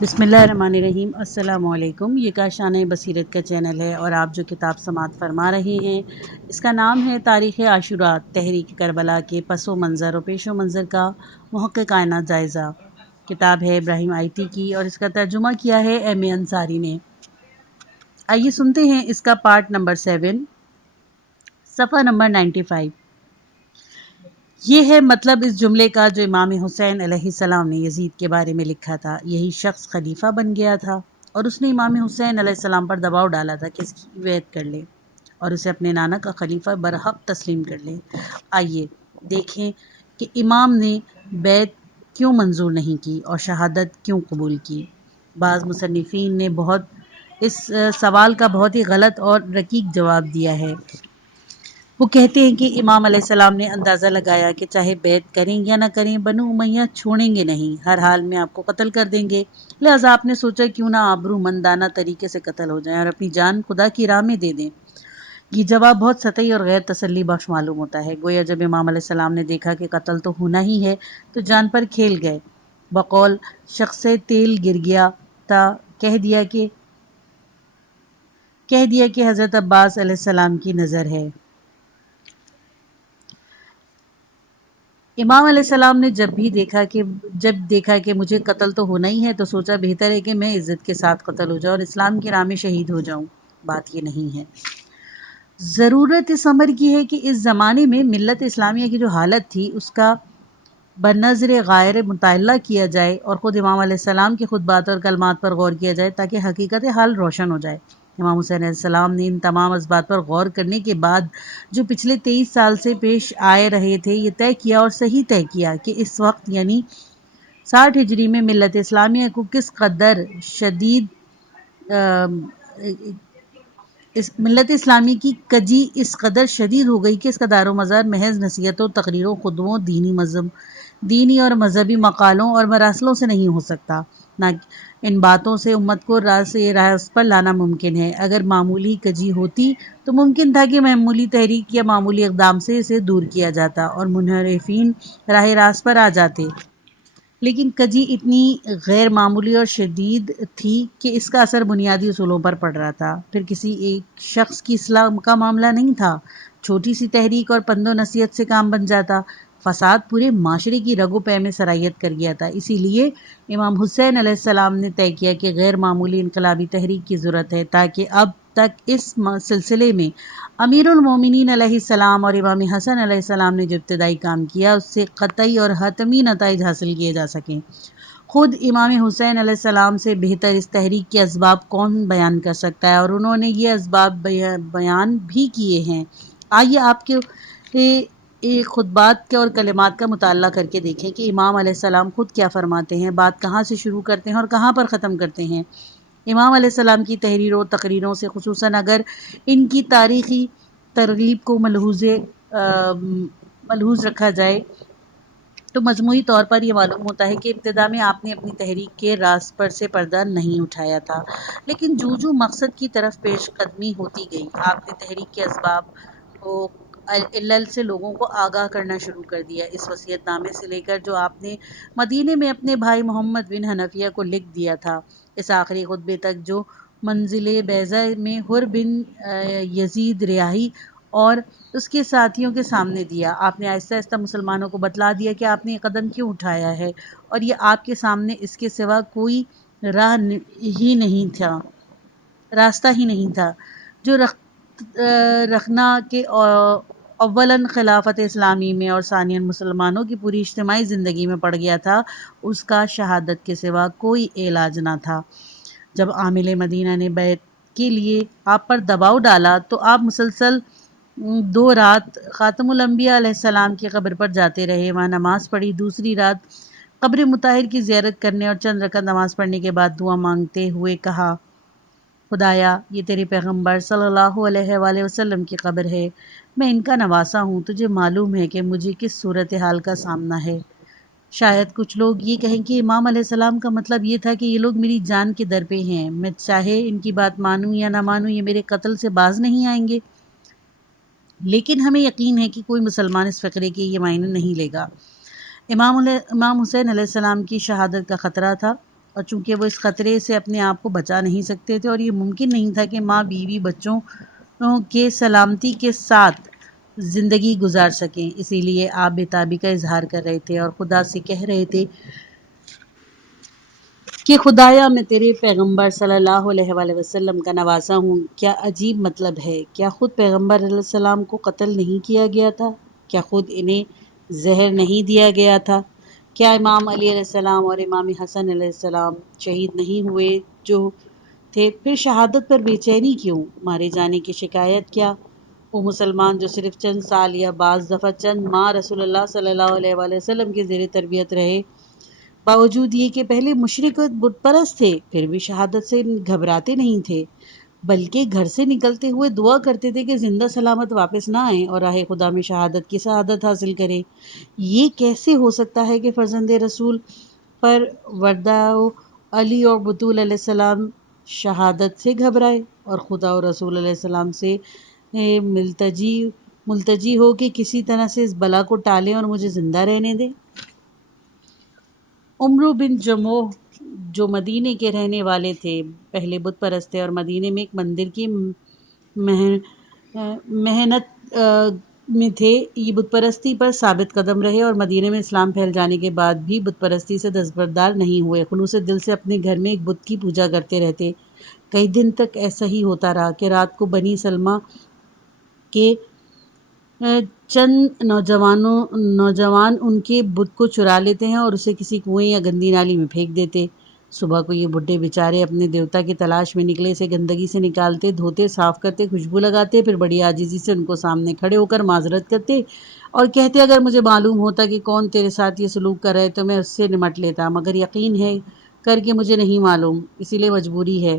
بسم اللہ الرحمن الرحیم۔ السلام علیکم۔ یہ کاشان بصیرت کا چینل ہے اور آپ جو کتاب سماعت فرما رہے ہیں اس کا نام ہے تاریخ عاشوراء، تحریک کربلا کے پس و منظر و پیش و منظر کا محقق کائنات جائزہ۔ کتاب ہے ابراہیم آئیٹی کی اور اس کا ترجمہ کیا ہے ایم اے انصاری نے۔ آئیے سنتے ہیں اس کا پارٹ نمبر 7، صفحہ نمبر 95۔ یہ ہے مطلب اس جملے کا جو امام حسین علیہ السلام نے یزید کے بارے میں لکھا تھا۔ یہی شخص خلیفہ بن گیا تھا اور اس نے امام حسین علیہ السلام پر دباؤ ڈالا تھا کہ اس کی بیعت کر لے اور اسے اپنے نانا کا خلیفہ برحق تسلیم کر لے۔ آئیے دیکھیں کہ امام نے بیعت کیوں منظور نہیں کی اور شہادت کیوں قبول کی۔ بعض مصنفین نے اس سوال کا بہت ہی غلط اور رقیق جواب دیا ہے۔ وہ کہتے ہیں کہ امام علیہ السلام نے اندازہ لگایا کہ چاہے بیعت کریں یا نہ کریں بنو امیہ چھوڑیں گے نہیں، ہر حال میں آپ کو قتل کر دیں گے، لہٰذا آپ نے سوچا کیوں نہ آبرو مندانہ طریقے سے قتل ہو جائیں اور اپنی جان خدا کی راہ میں دے دیں۔ یہ جواب بہت سطحی اور غیر تسلی بخش معلوم ہوتا ہے۔ گویا جب امام علیہ السلام نے دیکھا کہ قتل تو ہونا ہی ہے تو جان پر کھیل گئے۔ بقول شخص تیل گر گیا تھا، کہہ دیا کہ حضرت عباس علیہ السلام کی نظر ہے۔ امام علیہ السلام نے جب دیکھا کہ مجھے قتل تو ہونا ہی ہے تو سوچا بہتر ہے کہ میں عزت کے ساتھ قتل ہو جاؤں اور اسلام کی راہ میں شہید ہو جاؤں۔ بات یہ نہیں ہے۔ ضرورت اس امر کی ہے کہ اس زمانے میں ملت اسلامیہ کی جو حالت تھی اس کا بنظر غائر مطالعہ کیا جائے اور خود امام علیہ السلام کے خطبات اور کلمات پر غور کیا جائے تاکہ حقیقت حال روشن ہو جائے۔ امام حسین علیہ السلام نے ان تمام اسبات پر غور کرنے کے بعد جو پچھلے 23 سال سے پیش آئے رہے تھے یہ طے کیا اور صحیح طے کیا کہ اس وقت یعنی 60 ہجری میں ملت اسلامیہ کو کس قدر ملت اسلامی کی کجی اس قدر شدید ہو گئی کہ اس کا دار و مزار محض نصیحتوں، تقریروں، خطبوں، دینی اور مذہبی مقالوں اور مراسلوں سے نہیں ہو سکتا۔ نہ ان باتوں سے امت کو راست پر لانا ممکن ہے۔ اگر معمولی کجی ہوتی تو ممکن تھا کہ معمولی تحریک یا معمولی اقدام سے اسے دور کیا جاتا اور منحرفین راہ راست پر آ جاتے، لیکن کجی اتنی غیر معمولی اور شدید تھی کہ اس کا اثر بنیادی اصولوں پر پڑ رہا تھا، پھر کسی ایک شخص کی اصلاح کا معاملہ نہیں تھا۔ چھوٹی سی تحریک اور پند و نصیحت سے کام بن جاتا، فساد پورے معاشرے کی رگ و پے میں سرایت کر گیا تھا۔ اسی لیے امام حسین علیہ السلام نے طے کیا کہ غیر معمولی انقلابی تحریک کی ضرورت ہے تاکہ اب تک اس سلسلے میں امیر المومنین علیہ السلام اور امام حسن علیہ السلام نے جو ابتدائی کام کیا اس سے قطعی اور حتمی نتائج حاصل کیے جا سکیں۔ خود امام حسین علیہ السلام سے بہتر اس تحریک کے اسباب کون بیان کر سکتا ہے اور انہوں نے یہ اسباب بیان بھی کیے ہیں۔ آئیے آپ کے خطبات اور کلمات کا مطالعہ کر کے دیکھیں کہ امام علیہ السلام خود کیا فرماتے ہیں، بات کہاں سے شروع کرتے ہیں اور کہاں پر ختم کرتے ہیں۔ امام علیہ السلام کی تحریروں تقریروں سے خصوصاً اگر ان کی تاریخی ترغیب کو ملحوظ رکھا جائے تو مجموعی طور پر یہ معلوم ہوتا ہے کہ ابتدا میں آپ نے اپنی تحریک کے راز پر سے پردہ نہیں اٹھایا تھا، لیکن جو مقصد کی طرف پیش قدمی ہوتی گئی آپ نے تحریک کے اسباب و علل سے لوگوں کو آگاہ کرنا شروع کر دیا۔ اس وصیت نامے سے لے کر جو آپ نے مدینے میں اپنے بھائی محمد بن حنفیہ کو لکھ دیا تھا، اس آخری خطبے تک جو منزل بیضہ میں حر بن یزید ریاحی اور اس کے ساتھیوں کے سامنے دیا، آپ نے آہستہ آہستہ مسلمانوں کو بتلا دیا کہ آپ نے یہ قدم کیوں اٹھایا ہے اور یہ آپ کے سامنے اس کے سوا کوئی راستہ ہی نہیں تھا جو رکھنا کہ اولاً خلافت اسلامی میں اور ثانیاً مسلمانوں کی پوری اجتماعی زندگی میں پڑ گیا تھا، اس کا شہادت کے سوا کوئی علاج نہ تھا۔ جب عامل مدینہ نے بیعت کے لیے آپ پر دباؤ ڈالا تو آپ مسلسل 2 رات خاتم الانبیاء علیہ السلام کی قبر پر جاتے رہے، وہاں نماز پڑھی، دوسری رات قبر مطہر کی زیارت کرنے اور چند رکعت نماز پڑھنے کے بعد دعا مانگتے ہوئے کہا، خدایا یہ تیرے پیغمبر صلی اللہ علیہ وآلہ وسلم کی قبر ہے، میں ان کا نواسا ہوں، تجھے معلوم ہے کہ مجھے کس صورتحال کا سامنا ہے۔ شاید کچھ لوگ یہ کہیں کہ امام علیہ السلام کا مطلب یہ تھا کہ یہ لوگ میری جان کے در پہ ہیں، میں چاہے ان کی بات مانوں یا نہ مانوں یہ میرے قتل سے باز نہیں آئیں گے، لیکن ہمیں یقین ہے کہ کوئی مسلمان اس فقرے کے یہ معنی نہیں لے گا۔ امام حسین علیہ السلام کی شہادت کا خطرہ تھا اور چونکہ وہ اس خطرے سے اپنے آپ کو بچا نہیں سکتے تھے اور یہ ممکن نہیں تھا کہ ماں بیوی بچوں کے سلامتی کے ساتھ زندگی گزار سکیں، اسی لیے آپ بے تابی کا اظہار کر رہے تھے اور خدا سے کہہ رہے تھے کہ خدایا میں تیرے پیغمبر صلی اللہ علیہ وآلہ وسلم کا نواسا ہوں۔ کیا عجیب مطلب ہے، کیا خود پیغمبر علیہ السلام کو قتل نہیں کیا گیا تھا؟ کیا خود انہیں زہر نہیں دیا گیا تھا؟ کیا امام علی علیہ السلام اور امام حسن علیہ السلام شہید نہیں ہوئے جو تھے؟ پھر شہادت پر بے چینی کیوں؟ مارے جانے کی شکایت کیا؟ وہ مسلمان جو صرف چند سال یا بعض دفعہ چند ماہ رسول اللہ صلی اللہ علیہ وآلہ وسلم کے زیر تربیت رہے، باوجود یہ کہ پہلے مشرک اور بت پرست تھے، پھر بھی شہادت سے گھبراتے نہیں تھے، بلکہ گھر سے نکلتے ہوئے دعا کرتے تھے کہ زندہ سلامت واپس نہ آئیں اور راہ خدا میں شہادت کی سعادت حاصل کریں۔ یہ کیسے ہو سکتا ہے کہ فرزند رسول پر وردہ علی اور بطول علیہ السلام شہادت سے گھبرائے اور خدا اور رسول علیہ السلام سے ملتجی ہو کہ کسی طرح سے اس بلا کو ٹالیں اور مجھے زندہ رہنے دیں؟ عمرو بن جموح جو مدینے کے رہنے والے تھے، پہلے بت پرست تھے اور مدینے میں ایک مندر کی محنت میں تھے، یہ بت پرستی پر ثابت قدم رہے اور مدینے میں اسلام پھیل جانے کے بعد بھی بت پرستی سے دستبردار نہیں ہوئے، خلوص دل سے اپنے گھر میں ایک بت کی پوجا کرتے رہتے۔ کئی دن تک ایسا ہی ہوتا رہا کہ رات کو بنی سلمہ کے چند نوجوان ان کے بت کو چرا لیتے ہیں اور اسے کسی کنویں یا گندی نالی میں پھینک دیتے۔ صبح کو یہ بڈھے بیچارے اپنے دیوتا کی تلاش میں نکلے، اسے گندگی سے نکالتے، دھوتے، صاف کرتے، خوشبو لگاتے، پھر بڑی عاجزی سے ان کو سامنے کھڑے ہو کر معذرت کرتے اور کہتے اگر مجھے معلوم ہوتا کہ کون تیرے ساتھ یہ سلوک کر رہے تو میں اس سے نمٹ لیتا، مگر یقین ہے کر کے مجھے نہیں معلوم، اسی لیے مجبوری ہے۔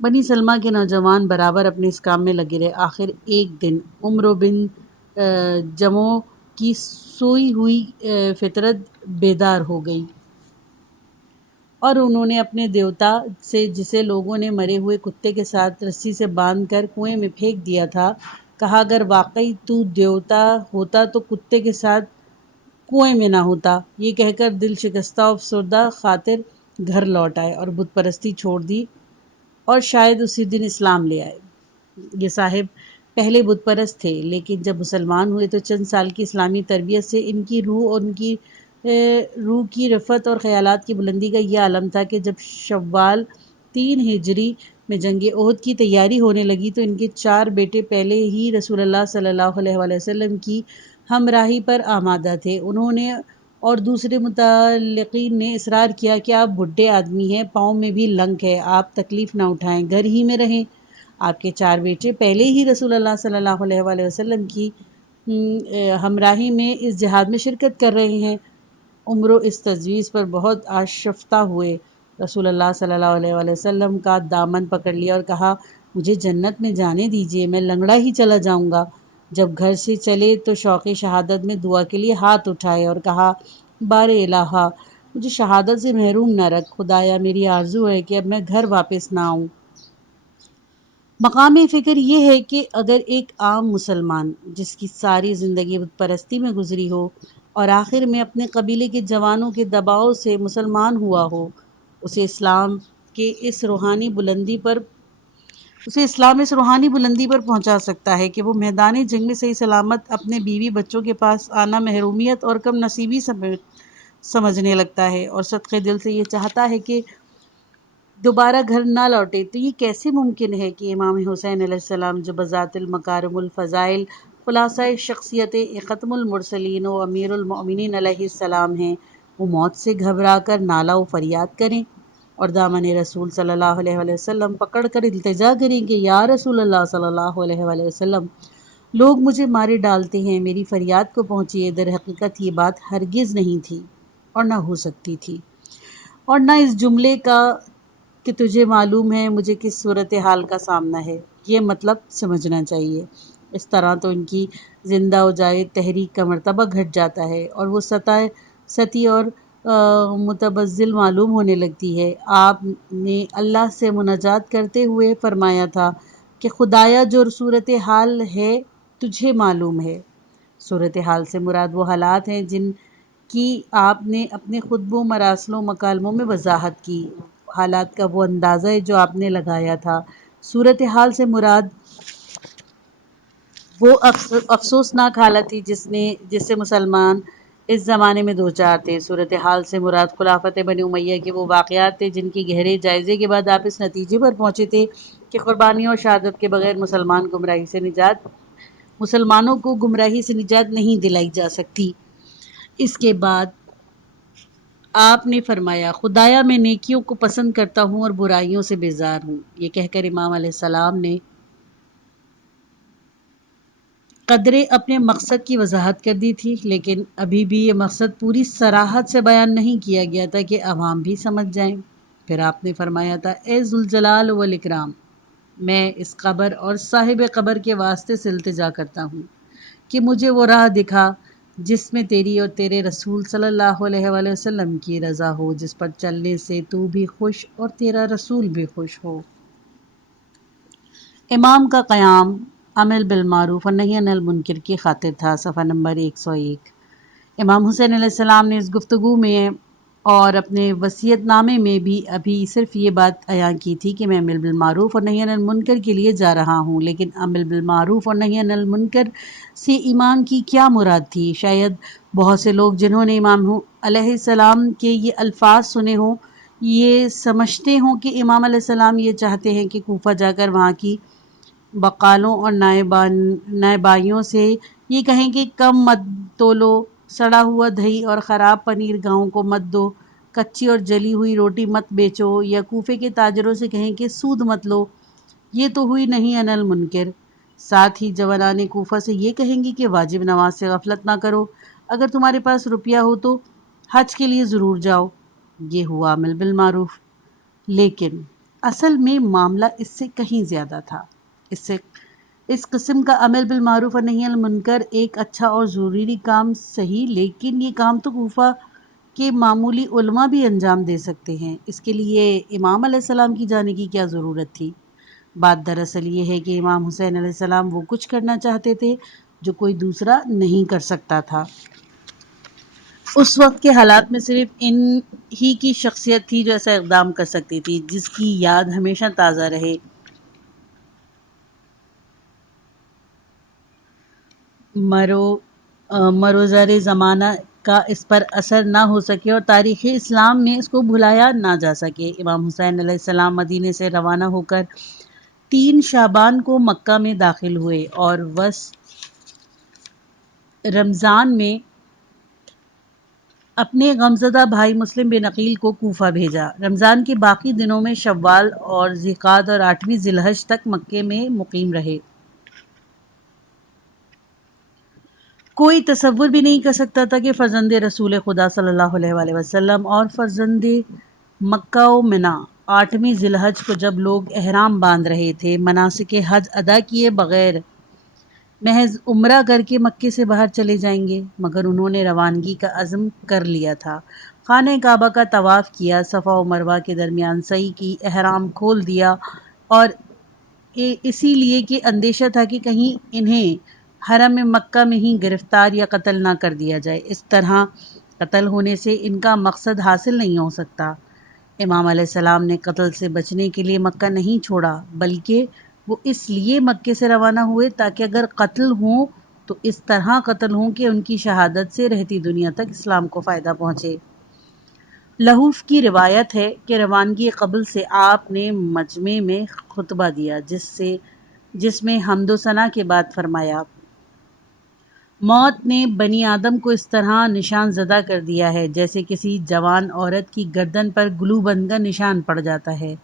بنی سلمہ کے نوجوان برابر اپنے اس کام میں لگے رہے۔ آخر ایک دن عمرو بن جموح کی سوئی ہوئی فطرت بیدار ہو گئی اور انہوں نے اپنے دیوتا سے، جسے لوگوں نے مرے ہوئے کتے کے ساتھ رسی سے باندھ کر کنویں میں پھینک دیا تھا، کہا اگر واقعی تو دیوتا ہوتا تو کتے کے ساتھ کنویں میں نہ ہوتا۔ یہ کہہ کر دل شکستہ و افسردہ خاطر گھر لوٹ آئے اور بت پرستی چھوڑ دی اور شاید اسی دن اسلام لے آئے۔ یہ صاحب پہلے بت پرست تھے، لیکن جب مسلمان ہوئے تو چند سال کی اسلامی تربیت سے ان کی روح اور ان کی روح کی رفعت اور خیالات کی بلندی کا یہ عالم تھا کہ جب شوال 3 ہجری میں جنگ احد کی تیاری ہونے لگی تو ان کے 4 بیٹے پہلے ہی رسول اللہ صلی اللہ علیہ وآلہ وسلم کی ہمراہی پر آمادہ تھے۔ انہوں نے اور دوسرے متعلقین نے اصرار کیا کہ آپ بڈھے آدمی ہیں، پاؤں میں بھی لنک ہے، آپ تکلیف نہ اٹھائیں، گھر ہی میں رہیں۔ آپ کے 4 بیٹے پہلے ہی رسول اللہ صلی اللہ علیہ وآلہ وسلم کی ہمراہی میں اس جہاد میں شرکت کر رہے ہیں۔ عمرو اس تجویز پر بہت آشفتہ ہوئے، رسول اللہ صلی اللہ علیہ وآلہ وسلم کا دامن پکڑ لیا اور کہا مجھے جنت میں جانے دیجیے، میں لنگڑا ہی چلا جاؤں گا۔ جب گھر سے چلے تو شوق شہادت میں دعا کے لیے ہاتھ اٹھائے اور کہا بار الہا مجھے شہادت سے محروم نہ رکھ، خدایا میری آرزو ہے کہ اب میں گھر واپس نہ آؤں۔ مقام فکر یہ ہے کہ اگر ایک عام مسلمان جس کی ساری زندگی بت پرستی میں گزری ہو اور آخر میں اپنے قبیلے کے جوانوں کے دباؤ سے مسلمان ہوا ہو، اسے اسلام اس روحانی بلندی پر پہنچا سکتا ہے کہ وہ میدان جنگ میں صحیح سلامت اپنے بیوی بچوں کے پاس آنا محرومیت اور کم نصیبی سمجھنے لگتا ہے اور صدقے دل سے یہ چاہتا ہے کہ دوبارہ گھر نہ لوٹے، تو یہ کیسے ممکن ہے کہ امام حسین علیہ السلام جو بذات المکارم الفضائل خلاصہ شخصیت ختم المرسلین و امیر المؤمنین علیہ السلام ہیں، وہ موت سے گھبرا کر نالہ و فریاد کریں اور دامن رسول صلی اللہ علیہ وآلہ وسلم پکڑ کر التجا کریں کہ یا رسول اللہ صلی اللہ علیہ وآلہ وسلم لوگ مجھے مارے ڈالتے ہیں، میری فریاد کو پہنچیے۔ در حقیقت یہ بات ہرگز نہیں تھی اور نہ ہو سکتی تھی، اور نہ اس جملے کا کہ تجھے معلوم ہے مجھے کس صورتحال کا سامنا ہے، یہ مطلب سمجھنا چاہیے۔ اس طرح تو ان کی زندہ ہو جائے تحریک کا مرتبہ گھٹ جاتا ہے اور وہ سطحی اور متبذل معلوم ہونے لگتی ہے۔ آپ نے اللہ سے مناجات کرتے ہوئے فرمایا تھا کہ خدایا جو صورتحال ہے تجھے معلوم ہے۔ صورتحال سے مراد وہ حالات ہیں جن کی آپ نے اپنے خطبوں مراسلوں مکالموں میں وضاحت کی حالات کا وہ اندازہ ہے جو آپ نے لگایا تھا۔ صورتحال سے مراد وہ افسوسناک حالت تھی جس سے مسلمان اس زمانے میں دوچار تھے۔ صورتحال سے مراد خلافت بنی امیہ کے وہ واقعات تھے جن کی گہرے جائزے کے بعد آپ اس نتیجے پر پہنچے تھے کہ قربانیوں اور شہادت کے بغیر مسلمانوں کو گمراہی سے نجات نہیں دلائی جا سکتی۔ اس کے بعد آپ نے فرمایا خدایا میں نیکیوں کو پسند کرتا ہوں اور برائیوں سے بیزار ہوں۔ یہ کہہ کر امام علیہ السلام نے قدرے اپنے مقصد کی وضاحت کر دی تھی، لیکن ابھی بھی یہ مقصد پوری صراحت سے بیان نہیں کیا گیا تھا کہ عوام بھی سمجھ جائیں۔ پھر آپ نے فرمایا تھا اے ذوالجلال والاکرام، میں اس قبر اور صاحب قبر کے واسطے سے التجا کرتا ہوں کہ مجھے وہ راہ دکھا جس میں تیری اور تیرے رسول صلی اللہ علیہ وآلہ وسلم کی رضا ہو، جس پر چلنے سے تو بھی خوش اور تیرا رسول بھی خوش ہو۔ امام کا قیام امر بالمعروف اور نہی عن المنکر کی خاطر تھا۔ صفحہ نمبر 101۔ امام حسین علیہ السلام نے اس گفتگو میں اور اپنے وصیت نامے میں بھی ابھی صرف یہ بات بیان کی تھی کہ میں امر بالمعروف اور نہی عن المنکر کے لیے جا رہا ہوں، لیکن امر بالمعروف اور نہی عن المنکر سے امام کی کیا مراد تھی؟ شاید بہت سے لوگ جنہوں نے امام علیہ السلام کے یہ الفاظ سنے ہوں یہ سمجھتے ہوں کہ امام علیہ السلام یہ چاہتے ہیں کہ کوفہ جا کر وہاں کی بقالوں اور نائبائیوں سے یہ کہیں کہ کم مت تولو، سڑا ہوا دہی اور خراب پنیر گاؤں کو مت دو، کچی اور جلی ہوئی روٹی مت بیچو، یا کوفے کے تاجروں سے کہیں کہ سود مت لو۔ یہ تو ہوئی نہی عن المنکر۔ ساتھ ہی جوانان کوفہ سے یہ کہیں گی کہ واجب نماز سے غفلت نہ کرو، اگر تمہارے پاس روپیہ ہو تو حج کے لیے ضرور جاؤ۔ یہ ہوا امر بالمعروف، لیکن اصل میں معاملہ اس سے کہیں زیادہ تھا۔ اس قسم کا امر بالمعروف اور نہی عن المنکر ایک اچھا اور ضروری کام صحیح، لیکن یہ کام تو کوفہ کے معمولی علماء بھی انجام دے سکتے ہیں، اس کے لیے امام علیہ السلام کی جانے کی کیا ضرورت تھی؟ بات دراصل یہ ہے کہ امام حسین علیہ السلام وہ کچھ کرنا چاہتے تھے جو کوئی دوسرا نہیں کر سکتا تھا۔ اس وقت کے حالات میں صرف ان ہی کی شخصیت تھی جو ایسا اقدام کر سکتی تھی، جس کی یاد ہمیشہ تازہ رہے۔ مروزر زمانہ کا اس پر اثر نہ ہو سکے اور تاریخ اسلام میں اس کو بھلایا نہ جا سکے۔ امام حسین علیہ السلام مدینے سے روانہ ہو کر 3 شعبان کو مکہ میں داخل ہوئے اور رمضان میں اپنے غمزدہ بھائی مسلم بن عقیل کو کوفہ بھیجا۔ رمضان کے باقی دنوں میں شوال اور ذوالقعدہ اور 8ویں ذی الحجہ تک مکے میں مقیم رہے۔ کوئی تصور بھی نہیں کر سکتا تھا کہ فرزند رسول خدا صلی اللہ علیہ وآلہ وسلم اور فرزند مکہ و منا 8ویں ذی الحجہ کو جب لوگ احرام باندھ رہے تھے، مناسک حج ادا کیے بغیر محض عمرہ کر کے مکے سے باہر چلے جائیں گے، مگر انہوں نے روانگی کا عزم کر لیا تھا۔ خانہ کعبہ کا طواف کیا، صفا و مروہ کے درمیان سعی کی، احرام کھول دیا، اور اسی لیے کہ اندیشہ تھا کہ کہیں انہیں حرم مکہ میں ہی گرفتار یا قتل نہ کر دیا جائے۔ اس طرح قتل ہونے سے ان کا مقصد حاصل نہیں ہو سکتا۔ امام علیہ السلام نے قتل سے بچنے کے لیے مکہ نہیں چھوڑا، بلکہ وہ اس لیے مکے سے روانہ ہوئے تاکہ اگر قتل ہوں تو اس طرح قتل ہوں کہ ان کی شہادت سے رہتی دنیا تک اسلام کو فائدہ پہنچے۔ لحوف کی روایت ہے کہ روانگی قبل سے آپ نے مجمع میں خطبہ دیا جس میں حمد و ثنا کے بعد فرمایا، موت نے بنی آدم کو اس طرح نشان زدہ کر دیا ہے جیسے کسی جوان عورت کی گردن پر گلو بند کا نشان پڑ جاتا ہے،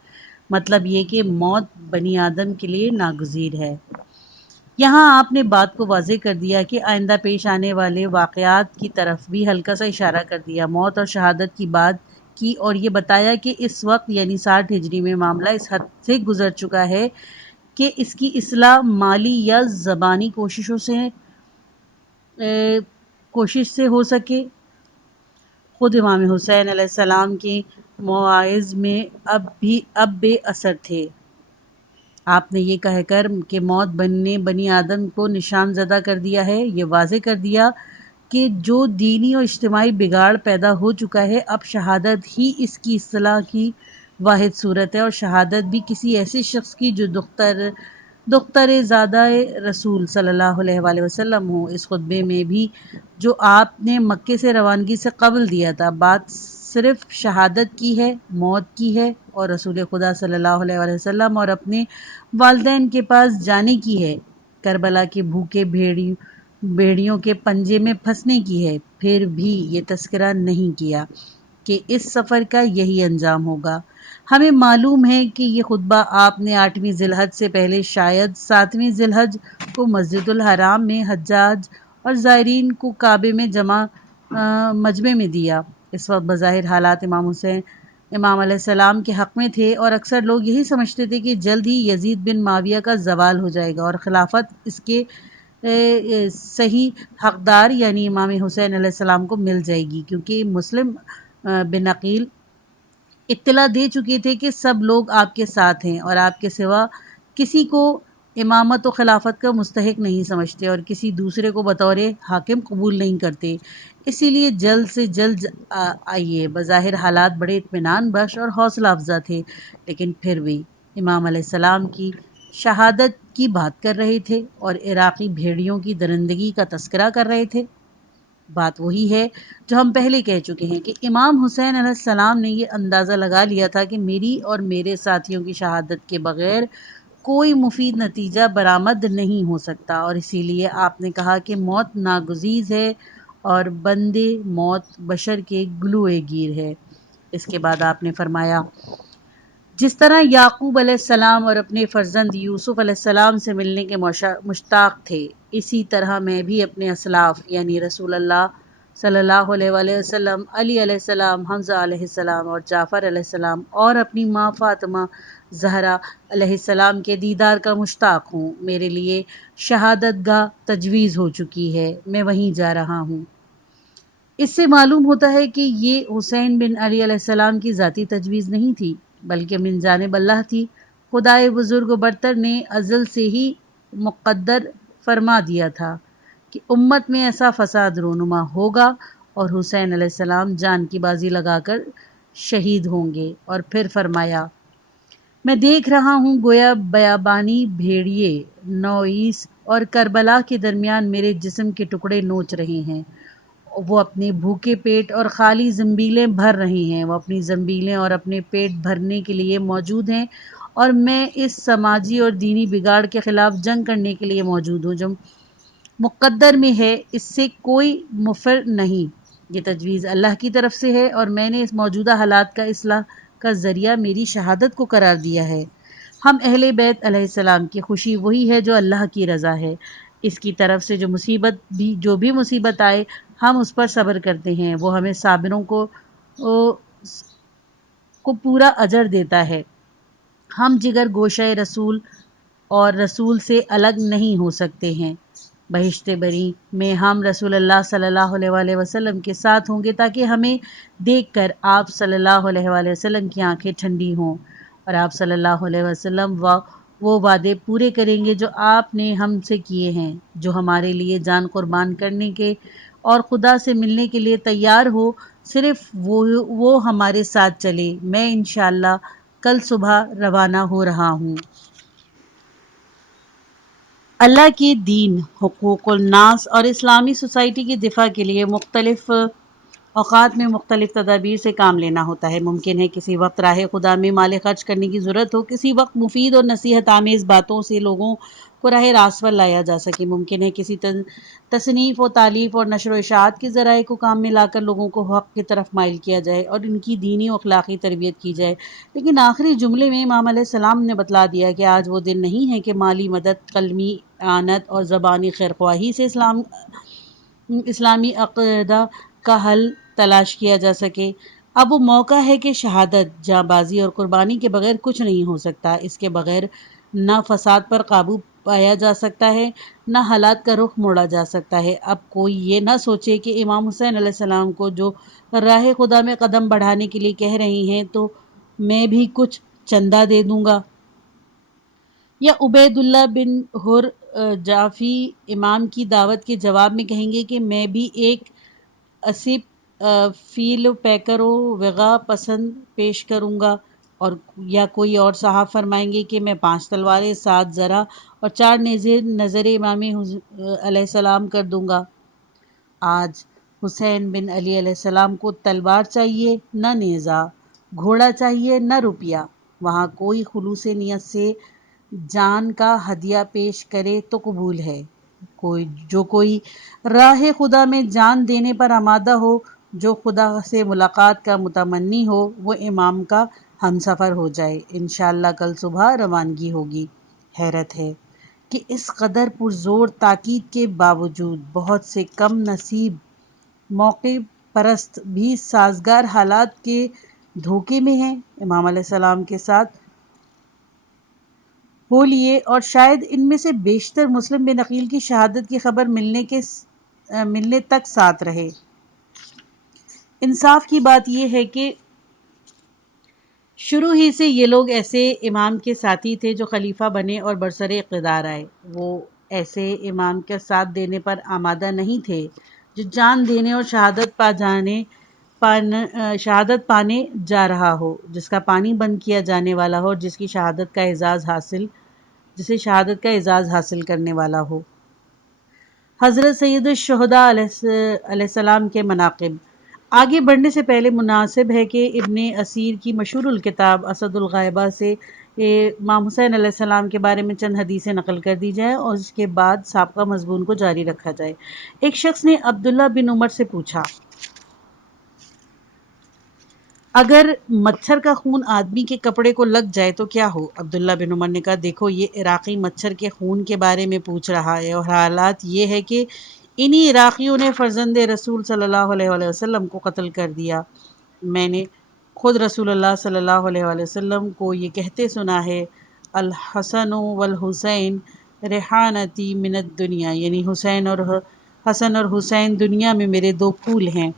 مطلب یہ کہ موت بنی آدم کے لیے ناگزیر ہے۔ یہاں آپ نے بات کو واضح کر دیا کہ آئندہ پیش آنے والے واقعات کی طرف بھی ہلکا سا اشارہ کر دیا، موت اور شہادت کی بات کی، اور یہ بتایا کہ اس وقت یعنی 60 ہجری میں معاملہ اس حد سے گزر چکا ہے کہ اس کی اصلاح مالی یا زبانی کوشش سے ہو سکے۔ خود امام حسین علیہ السلام کے مواعظ میں اب بے اثر تھے۔ آپ نے یہ کہہ کر کہ موت نے بنی آدم کو نشان زدہ کر دیا ہے، یہ واضح کر دیا کہ جو دینی اور اجتماعی بگاڑ پیدا ہو چکا ہے، اب شہادت ہی اس کی اصلاح کی واحد صورت ہے، اور شہادت بھی کسی ایسے شخص کی جو دختر زادہ رسول صلی اللہ علیہ وآلہ وسلم ہو۔ اس خطبے میں بھی جو آپ نے مکے سے روانگی سے قبل دیا تھا، بات صرف شہادت کی ہے، موت کی ہے، اور رسول خدا صلی اللہ علیہ وآلہ وسلم اور اپنے والدین کے پاس جانے کی ہے، کربلا کے بھوکے بھیڑیوں کے پنجے میں پھنسنے کی ہے۔ پھر بھی یہ تذکرہ نہیں کیا کہ اس سفر کا یہی انجام ہوگا۔ ہمیں معلوم ہے کہ یہ خطبہ آپ نے 8ویں ذی الحج سے پہلے شاید 7ویں ذی الحج کو مسجد الحرام میں حجاج اور زائرین کو کعبے میں مجمع میں دیا۔ اس وقت بظاہر حالات امام علیہ السلام کے حق میں تھے، اور اکثر لوگ یہی سمجھتے تھے کہ جلد ہی یزید بن معاویہ کا زوال ہو جائے گا اور خلافت اس کے صحیح حقدار یعنی امام حسین علیہ السلام کو مل جائے گی، کیونکہ مسلم بن عقیل اطلاع دے چکے تھے کہ سب لوگ آپ کے ساتھ ہیں اور آپ کے سوا کسی کو امامت و خلافت کا مستحق نہیں سمجھتے اور کسی دوسرے کو بطور حاکم قبول نہیں کرتے۔ اسی لیے جلد سے جلد آئیے۔ بظاہر حالات بڑے اطمینان بخش اور حوصلہ افزا تھے، لیکن پھر بھی امام علیہ السلام کی شہادت کی بات کر رہے تھے اور عراقی بھیڑیوں کی درندگی کا تذکرہ کر رہے تھے۔ بات وہی ہے جو ہم پہلے کہہ چکے ہیں کہ امام حسین علیہ السلام نے یہ اندازہ لگا لیا تھا کہ میری اور میرے ساتھیوں کی شہادت کے بغیر کوئی مفید نتیجہ برآمد نہیں ہو سکتا، اور اسی لیے آپ نے کہا کہ موت ناگزیر ہے اور بندے موت بشر کے گلوئے گیر ہے۔ اس کے بعد آپ نے فرمایا، جس طرح یعقوب علیہ السلام اور اپنے فرزند یوسف علیہ السلام سے ملنے کے مشتاق تھے، اسی طرح میں بھی اپنے اسلاف یعنی رسول اللہ صلی اللہ علیہ وآلہ وسلم، علی علیہ السلام، حمزہ علیہ السلام اور جعفر علیہ السلام اور اپنی ماں فاطمہ زہرا علیہ السلام کے دیدار کا مشتاق ہوں۔ میرے لیے شہادت گاہ تجویز ہو چکی ہے، میں وہیں جا رہا ہوں۔ اس سے معلوم ہوتا ہے کہ یہ حسین بن علی علیہ السلام کی ذاتی تجویز نہیں تھی، بلکہ من جانب اللہ تھی۔ خدائے بزرگ و برتر نے ازل سے ہی مقدر فرما دیا تھا کہ امت میں ایسا فساد رونما ہوگا اور حسین علیہ السلام جان کی بازی لگا کر شہید ہوں گے۔ اور پھر فرمایا، میں دیکھ رہا ہوں گویا بیابانی بھیڑیے نوئیس اور کربلا کے درمیان میرے جسم کے ٹکڑے نوچ رہے ہیں۔ وہ اپنے بھوکے پیٹ اور خالی زنبیلیں بھر رہے ہیں، وہ اپنی زنبیلیں اور اپنے پیٹ بھرنے کے لیے موجود ہیں، اور میں اس سماجی اور دینی بگاڑ کے خلاف جنگ کرنے کے لیے موجود ہوں جو مقدر میں ہے۔ اس سے کوئی مفر نہیں، یہ تجویز اللہ کی طرف سے ہے، اور میں نے اس موجودہ حالات کا اصلاح کا ذریعہ میری شہادت کو قرار دیا ہے۔ ہم اہل بیت علیہ السلام کی خوشی وہی ہے جو اللہ کی رضا ہے۔ اس کی طرف سے جو بھی مصیبت آئے ہم اس پر صبر کرتے ہیں، وہ ہمیں صابروں کو پورا اجر دیتا ہے۔ ہم جگر گوشہ رسول اور رسول سے الگ نہیں ہو سکتے ہیں۔ بہشت بری میں ہم رسول اللہ صلی اللہ علیہ وآلہ وسلم کے ساتھ ہوں گے تاکہ ہمیں دیکھ کر آپ صلی اللہ علیہ وآلہ وسلم کی آنکھیں ٹھنڈی ہوں، اور آپ صلی اللہ علیہ وسلم وہ وعدے پورے کریں گے جو آپ نے ہم سے کیے ہیں۔ جو ہمارے لیے جان قربان کرنے کے اور خدا سے ملنے کے لیے تیار ہو، صرف وہ ہمارے ساتھ چلے۔ میں انشاءاللہ کل صبح روانہ ہو رہا ہوں۔ اللہ کے دین، حقوق الناس اور اسلامی سوسائٹی کی دفاع کے لیے مختلف اوقات میں مختلف تدابیر سے کام لینا ہوتا ہے۔ ممکن ہے کسی وقت راہ خدا میں مال خرچ کرنے کی ضرورت ہو، کسی وقت مفید اور نصیحت آمیز باتوں سے لوگوں کو راہ راست پر لایا جا سکے، ممکن ہے کسی تصنیف و تالیف اور نشر و اشاعت کے ذرائع کو کام میں لا کر لوگوں کو حق کی طرف مائل کیا جائے اور ان کی دینی و اخلاقی تربیت کی جائے، لیکن آخری جملے میں امام علیہ السلام نے بتلا دیا کہ آج وہ دن نہیں ہے کہ مالی مدد، قلمی اعانت اور زبانی خیرخواہی سے اسلامی عقیدہ کا حل تلاش کیا جا سکے۔ اب وہ موقع ہے کہ شہادت، جاں بازی اور قربانی کے بغیر کچھ نہیں ہو سکتا۔ اس کے بغیر نہ فساد پر قابو پایا جا سکتا ہے، نہ حالات کا رخ موڑا جا سکتا ہے۔ اب کوئی یہ نہ سوچے کہ امام حسین علیہ السلام کو جو راہ خدا میں قدم بڑھانے کے لیے کہہ رہے ہیں تو میں بھی کچھ چندہ دے دوں گا۔ یا عبیداللہ بن حر جعفی امام کی دعوت کے جواب میں کہیں گے کہ میں بھی ایک اسیب فیل پیکر و وغا پسند پیش کروں گا، اور یا کوئی اور صاحب فرمائیں گے کہ میں 5 تلواریں، 7 زرہ اور 4 نیزے نظر امام علیہ السلام کر دوں گا۔ آج حسین بن علی علیہ السلام کو تلوار چاہیے نہ نیزہ، گھوڑا چاہیے نہ روپیہ۔ وہاں کوئی خلوص نیت سے جان کا ہدیہ پیش کرے تو قبول ہے۔ کوئی راہ خدا میں جان دینے پر آمادہ ہو، جو خدا سے ملاقات کا متمنی ہو، وہ امام کا ہمسفر ہو جائے، انشاءاللہ کل صبح روانگی ہوگی۔ حیرت ہے کہ اس قدر پرزور تاکید کے باوجود بہت سے کم نصیب موقع پرست بھی سازگار حالات کے دھوکے میں ہیں۔ امام علیہ السلام کے ساتھ ہو لیے، اور شاید ان میں سے بیشتر مسلم بن عقیل کی شہادت کی خبر ملنے تک ساتھ رہے۔ انصاف کی بات یہ ہے کہ شروع ہی سے یہ لوگ ایسے امام کے ساتھی تھے جو خلیفہ بنے اور برسر اقتدار آئے۔ وہ ایسے امام کا ساتھ دینے پر آمادہ نہیں تھے جو جان دینے اور شہادت پانے جا رہا ہو، جس کا پانی بند کیا جانے والا ہو، جسے شہادت کا اعزاز حاصل کرنے والا ہو۔ حضرت سید الشہداء علیہ السلام کے مناقب۔ آگے بڑھنے سے پہلے مناسب ہے کہ ابن اسیر کی مشہور الکتاب اسد الغائبہ سے امام حسین علیہ السلام کے بارے میں چند حدیثیں نقل کر دی جائیں اور اس کے بعد سابقہ مضمون کو جاری رکھا جائے۔ ایک شخص نے عبداللہ بن عمر سے پوچھا، اگر مچھر کا خون آدمی کے کپڑے کو لگ جائے تو کیا ہو؟ عبداللہ بن عمر نے کہا، دیکھو یہ عراقی مچھر کے خون کے بارے میں پوچھ رہا ہے، اور حالات یہ ہے کہ انہی عراقیوں نے فرزند رسول صلی اللہ علیہ وآلہ وسلم کو قتل کر دیا۔ میں نے خود رسول اللہ صلی اللہ علیہ وآلہ وسلم کو یہ کہتے سنا ہے، الحسن والحسین ریحانتی من الدنیا، یعنی حسن اور حسین دنیا میں میرے 2 پھول ہیں۔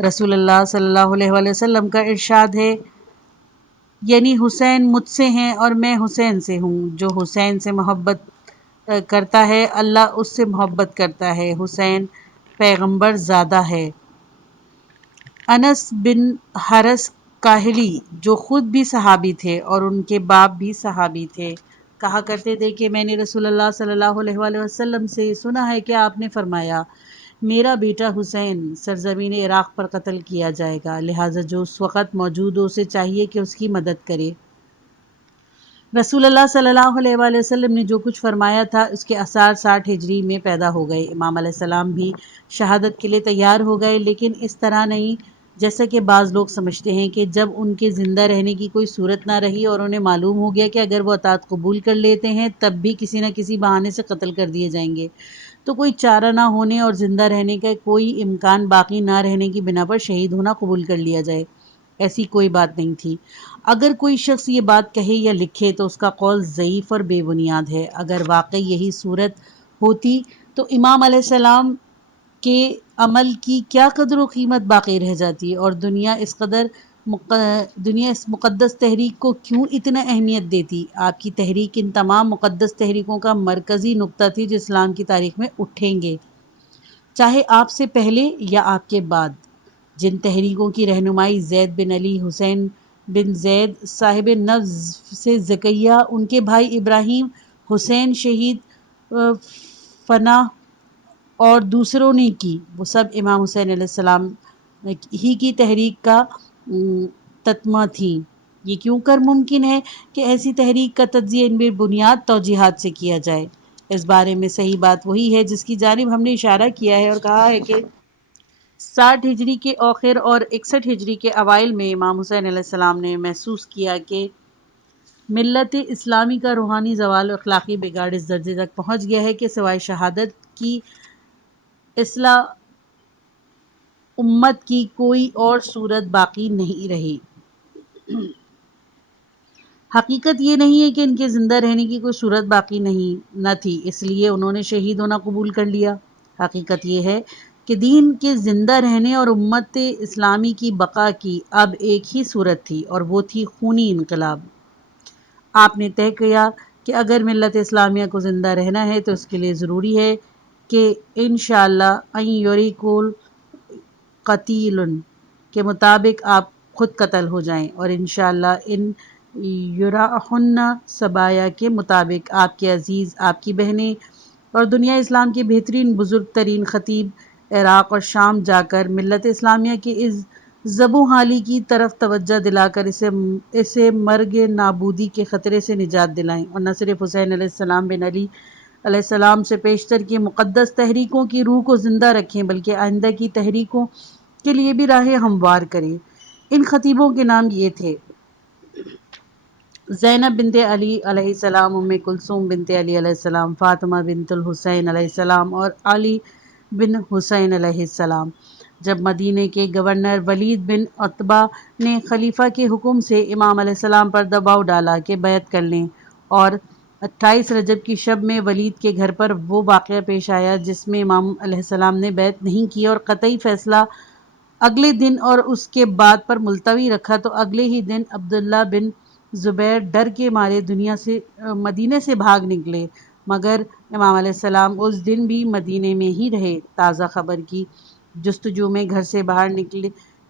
رسول اللہ صلی اللہ علیہ وآلہ وسلم کا ارشاد ہے، یعنی حسین مجھ سے ہیں اور میں حسین سے ہوں، جو حسین سے محبت کرتا ہے اللہ اس سے محبت کرتا ہے۔ حسین پیغمبر زادہ ہے۔ انس بن حرس کاہلی، جو خود بھی صحابی تھے اور ان کے باپ بھی صحابی تھے، کہا کرتے تھے کہ میں نے رسول اللہ صلی اللہ علیہ وآلہ وسلم سے سنا ہے کہ آپ نے فرمایا، میرا بیٹا حسین سرزمین عراق پر قتل کیا جائے گا، لہٰذا جو اس وقت موجود ہو اسے چاہیے کہ اس کی مدد کرے۔ رسول اللہ صلی اللہ علیہ وآلہ وسلم نے جو کچھ فرمایا تھا اس کے آثار 60 ہجری میں پیدا ہو گئے۔ امام علیہ السلام بھی شہادت کے لیے تیار ہو گئے، لیکن اس طرح نہیں جیسا کہ بعض لوگ سمجھتے ہیں کہ جب ان کے زندہ رہنے کی کوئی صورت نہ رہی اور انہیں معلوم ہو گیا کہ اگر وہ اطاعت قبول کر لیتے ہیں تب بھی کسی نہ کسی بہانے سے قتل کر دیے جائیں گے، تو کوئی چارہ نہ ہونے اور زندہ رہنے کا کوئی امکان باقی نہ رہنے کی بنا پر شہید ہونا قبول کر لیا جائے۔ ایسی کوئی بات نہیں تھی۔ اگر کوئی شخص یہ بات کہے یا لکھے تو اس کا قول ضعیف اور بے بنیاد ہے۔ اگر واقعی یہی صورت ہوتی تو امام علیہ السلام کے عمل کی کیا قدر و قیمت باقی رہ جاتی، اور دنیا اس مقدس تحریک کو کیوں اتنا اہمیت دیتی؟ آپ کی تحریک ان تمام مقدس تحریکوں کا مرکزی نقطہ تھی جو اسلام کی تاریخ میں اٹھیں گے، چاہے آپ سے پہلے یا آپ کے بعد۔ جن تحریکوں کی رہنمائی زید بن علی، حسین بن زید صاحب نفس سے زکیہ، ان کے بھائی ابراہیم، حسین شہید فنا اور دوسروں نے کی، وہ سب امام حسین علیہ السلام ہی کی تحریک کا تتمہ تھی۔ یہ کیوں کر ممکن ہے کہ ایسی تحریک کا تجزیہ ان بے بنیاد توجیہات سے کیا جائے؟ اس بارے میں صحیح بات وہی ہے جس کی جانب ہم نے اشارہ کیا ہے اور کہا ہے کہ 60 ہجری کے اواخر اور 61 ہجری کے اوائل میں امام حسین علیہ السلام نے محسوس کیا کہ ملت اسلامی کا روحانی زوال و اخلاقی بگاڑ اس درجے تک پہنچ گیا ہے کہ سوائے شہادت کی اصلاح امت کی کوئی اور صورت باقی نہیں رہی۔ حقیقت یہ نہیں ہے کہ ان کے زندہ رہنے کی کوئی صورت باقی نہ تھی، اس لیے انہوں نے شہید ہونا قبول کر لیا۔ حقیقت یہ ہے کہ دین کے زندہ رہنے اور امت اسلامی کی بقا کی اب ایک ہی صورت تھی، اور وہ تھی خونی انقلاب۔ آپ نے طے کیا کہ اگر ملت اسلامیہ کو زندہ رہنا ہے تو اس کے لیے ضروری ہے کہ انشاءاللہ ان یریکول قتیل کے مطابق آپ خود قتل ہو جائیں، اور انشاءاللہ ان یراحن سبایا کے مطابق آپ کے عزیز، آپ کی بہنیں اور دنیا اسلام کے بہترین بزرگ ترین خطیب عراق اور شام جا کر ملت اسلامیہ کے اس زبوں حالی کی طرف توجہ دلا کر اسے مرگ نابودی کے خطرے سے نجات دلائیں، اور نہ صرف حسین علیہ السلام بن علی علیہ السلام سے پیشتر کی مقدس تحریکوں کی روح کو زندہ رکھیں بلکہ آئندہ کی تحریکوں کے لیے بھی راہ ہموار کریں۔ ان خطیبوں کے نام یہ تھے: زینب بنت علی علیہ السلام، ام کلثوم بنت علی علیہ السلام، فاطمہ بنت الحسین علیہ السلام اور علی بن حسین علیہ السلام۔ جب مدینے کے گورنر ولید بن عتبہ نے خلیفہ کے حکم سے امام علیہ السلام پر دباؤ ڈالا کہ بیعت کر لیں، اور 28 رجب کی شب میں ولید کے گھر پر وہ واقعہ پیش آیا جس میں امام علیہ السلام نے بیعت نہیں کی اور قطعی فیصلہ اگلے دن اور اس کے بعد پر ملتوی رکھا، تو اگلے ہی دن عبداللہ بن زبیر ڈر کے مارے مدینے سے بھاگ نکلے، مگر امام علیہ السلام اس دن بھی مدینے میں ہی رہے۔ تازہ خبر کی جستجو میں گھر سے باہر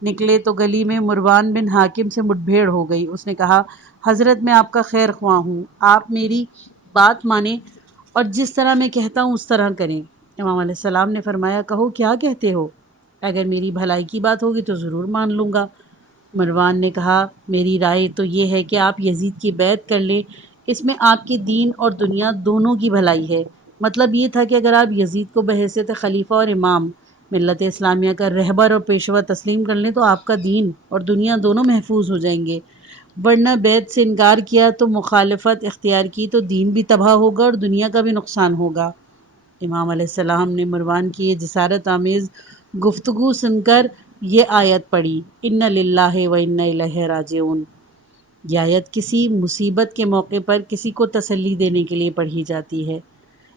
نکلے تو گلی میں مروان بن حاکم سے مٹبھیڑ ہو گئی۔ اس نے کہا: حضرت، میں آپ کا خیر خواہ ہوں، آپ میری بات مانیں اور جس طرح میں کہتا ہوں اس طرح کریں۔ امام علیہ السلام نے فرمایا: کہو کیا کہتے ہو؟ اگر میری بھلائی کی بات ہوگی تو ضرور مان لوں گا۔ مروان نے کہا: میری رائے تو یہ ہے کہ آپ یزید کی بیعت کر لیں، اس میں آپ کے دین اور دنیا دونوں کی بھلائی ہے۔ مطلب یہ تھا کہ اگر آپ یزید کو بحیثیت خلیفہ اور امام ملت اسلامیہ کا رہبر اور پیشوا تسلیم کر لیں تو آپ کا دین اور دنیا دونوں محفوظ ہو جائیں گے، ورنہ بیعت سے انکار کیا تو مخالفت اختیار کی تو دین بھی تباہ ہوگا اور دنیا کا بھی نقصان ہوگا۔ امام علیہ السلام نے مروان کی یہ جسارت آمیز گفتگو سن کر یہ آیت پڑھی: اِنَّ لِلَّهِ وَإِنَّا إِلَيْهِ راجعون۔ یہ آیت کسی مصیبت کے موقع پر کسی کو تسلی دینے کے لیے پڑھی جاتی ہے۔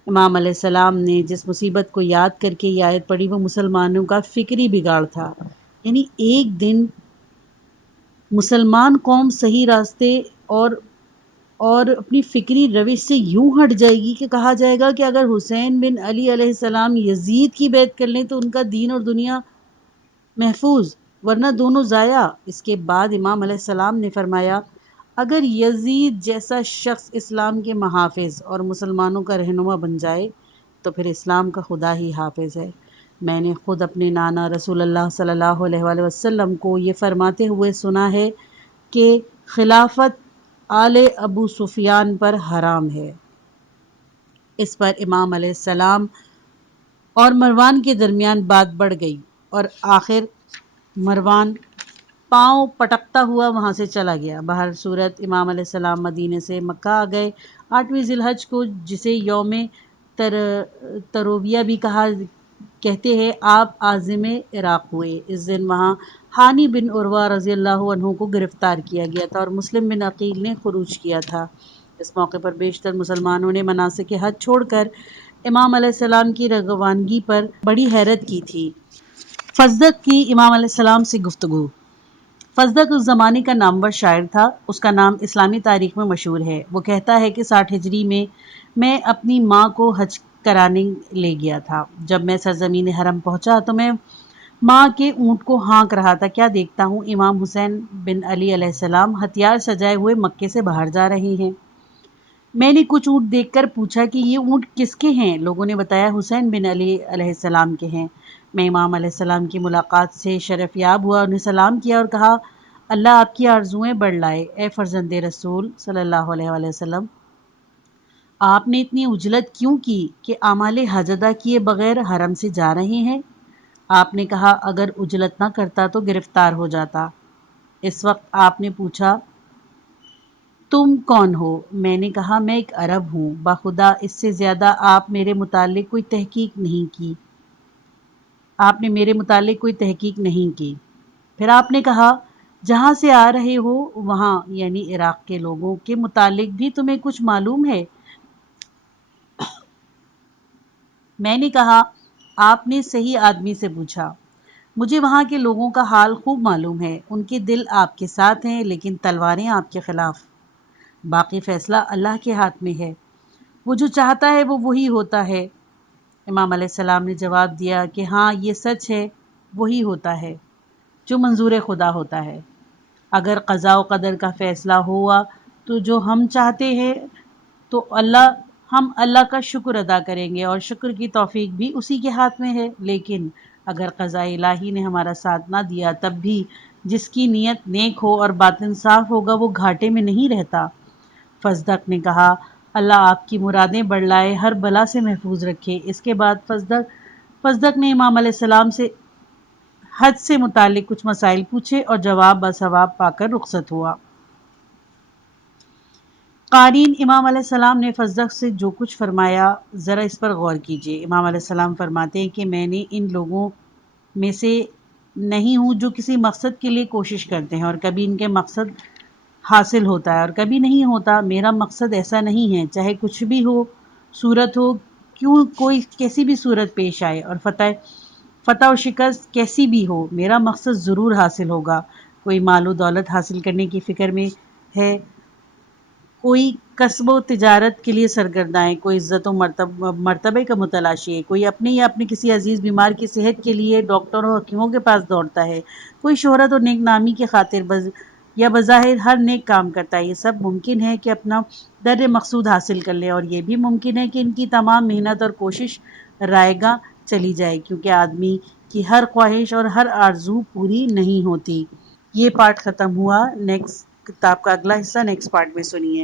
امام علیہ السلام نے جس مصیبت کو یاد کر کے یہ آیت پڑھی وہ مسلمانوں کا فکری بگاڑ تھا، یعنی ایک دن مسلمان قوم صحیح راستے اور اپنی فکری روش سے یوں ہٹ جائے گی کہ کہا جائے گا کہ اگر حسین بن علی علیہ السلام یزید کی بیعت کر لیں تو ان کا دین اور دنیا محفوظ، ورنہ دونوں ضائع۔ اس کے بعد امام علیہ السلام نے فرمایا: اگر یزید جیسا شخص اسلام کے محافظ اور مسلمانوں کا رہنما بن جائے تو پھر اسلام کا خدا ہی حافظ ہے۔ میں نے خود اپنے نانا رسول اللہ صلی اللہ علیہ وآلہ وسلم کو یہ فرماتے ہوئے سنا ہے کہ خلافت آل ابو سفیان پر حرام ہے۔ اس پر امام علیہ السلام اور مروان کے درمیان بات بڑھ گئی اور آخر مروان پاؤں پٹکتا ہوا وہاں سے چلا گیا۔ بہر صورت امام علیہ السلام مدینے سے مکہ آ گئے۔ 8ویں ذی الحج کو، جسے یوم ترویہ بھی کہتے ہیں، آپ عازم عراق ہوئے۔ اس دن وہاں ہانی بن عروہ رضی اللہ عنہ کو گرفتار کیا گیا تھا اور مسلم بن عقیل نے خروج کیا تھا۔ اس موقع پر بیشتر مسلمانوں نے مناسک حج چھوڑ کر امام علیہ السلام کی رغوانگی پر بڑی حیرت کی تھی۔ فضدق کی امام علیہ السلام سے گفتگو۔ فضدق اس زمانے کا نامور شاعر تھا، اس کا نام اسلامی تاریخ میں مشہور ہے۔ وہ کہتا ہے کہ 60 ہجری میں اپنی ماں کو حج کرانے لے گیا تھا۔ جب میں سرزمین حرم پہنچا تو میں ماں کے اونٹ کو ہانک رہا تھا، کیا دیکھتا ہوں امام حسین بن علی علیہ السلام ہتھیار سجائے ہوئے مکے سے باہر جا رہے ہیں۔ میں نے کچھ اونٹ دیکھ کر پوچھا کہ یہ اونٹ کس کے ہیں؟ لوگوں نے بتایا حسین بن علی علیہ السلام کے ہیں۔ میں امام علیہ السلام کی ملاقات سے شرف یاب ہوا، انہیں سلام کیا اور کہا: اللہ آپ کی آرزوئیں بڑھ لائے، اے فرزند رسول صلی اللہ علیہ وآلہ وسلم۔ آپ نے اتنی عجلت کیوں کی کہ اعمال حج ادا کیے بغیر حرم سے جا رہے ہیں؟ آپ نے کہا: اگر عجلت نہ کرتا تو گرفتار ہو جاتا۔ اس وقت آپ نے پوچھا: تم کون ہو؟ میں نے کہا: میں ایک عرب ہوں، بخدا اس سے زیادہ آپ نے میرے متعلق کوئی تحقیق نہیں کی۔ پھر آپ نے کہا: جہاں سے آ رہے ہو وہاں یعنی عراق کے لوگوں کے متعلق بھی تمہیں کچھ معلوم ہے؟ میں نے کہا: آپ نے صحیح آدمی سے پوچھا، مجھے وہاں کے لوگوں کا حال خوب معلوم ہے، ان کے دل آپ کے ساتھ ہیں لیکن تلواریں آپ کے خلاف۔ باقی فیصلہ اللہ کے ہاتھ میں ہے، وہ جو چاہتا ہے وہ وہی ہوتا ہے۔ امام علیہ السلام نے جواب دیا کہ ہاں یہ سچ ہے، وہی ہوتا ہے جو منظور خدا ہوتا ہے۔ اگر قضاء و قدر کا فیصلہ ہوا تو جو ہم چاہتے ہیں تو ہم اللہ کا شکر ادا کریں گے اور شکر کی توفیق بھی اسی کے ہاتھ میں ہے، لیکن اگر قضاء الہی نے ہمارا ساتھ نہ دیا تب بھی جس کی نیت نیک ہو اور باطن صاف ہوگا وہ گھاٹے میں نہیں رہتا۔ فصدق نے کہا اللہ آپ کی مرادیں بڑھلائے، ہر بلا سے محفوظ رکھے۔ اس کے بعد فصدق نے امام علیہ السلام سے حج سے متعلق کچھ مسائل پوچھے اور جواب بثواب پا کر رخصت ہوا۔ قارئین، امام علیہ السلام نے فصدق سے جو کچھ فرمایا ذرا اس پر غور کیجیے۔ امام علیہ السلام فرماتے ہیں کہ میں نے ان لوگوں میں سے نہیں ہوں جو کسی مقصد کے لیے کوشش کرتے ہیں اور کبھی ان کے مقصد حاصل ہوتا ہے اور کبھی نہیں ہوتا۔ میرا مقصد ایسا نہیں ہے، چاہے کچھ بھی ہو، صورت ہو کیوں کوئی کیسی بھی صورت پیش آئے اور فتح و شکست کیسی بھی ہو، میرا مقصد ضرور حاصل ہوگا۔ کوئی مال و دولت حاصل کرنے کی فکر میں ہے، کوئی کسب و تجارت کے لیے سرگرداں ہے، کوئی عزت و مرتبے کا متلاشی ہے، کوئی اپنے یا اپنے کسی عزیز بیمار کی صحت کے لیے ڈاکٹروں اور حکیموں کے پاس دوڑتا ہے، کوئی شہرت اور نیک نامی کی خاطر یا بظاہر ہر نیک کام کرتا ہے۔ یہ سب ممکن ہے کہ اپنا در مقصود حاصل کر لے، اور یہ بھی ممکن ہے کہ ان کی تمام محنت اور کوشش رائگاں چلی جائے، کیونکہ آدمی کی ہر خواہش اور ہر آرزو پوری نہیں ہوتی۔ یہ پارٹ ختم ہوا۔ نیکسٹ کتاب کا اگلا حصہ نیکسٹ پارٹ میں سنیے۔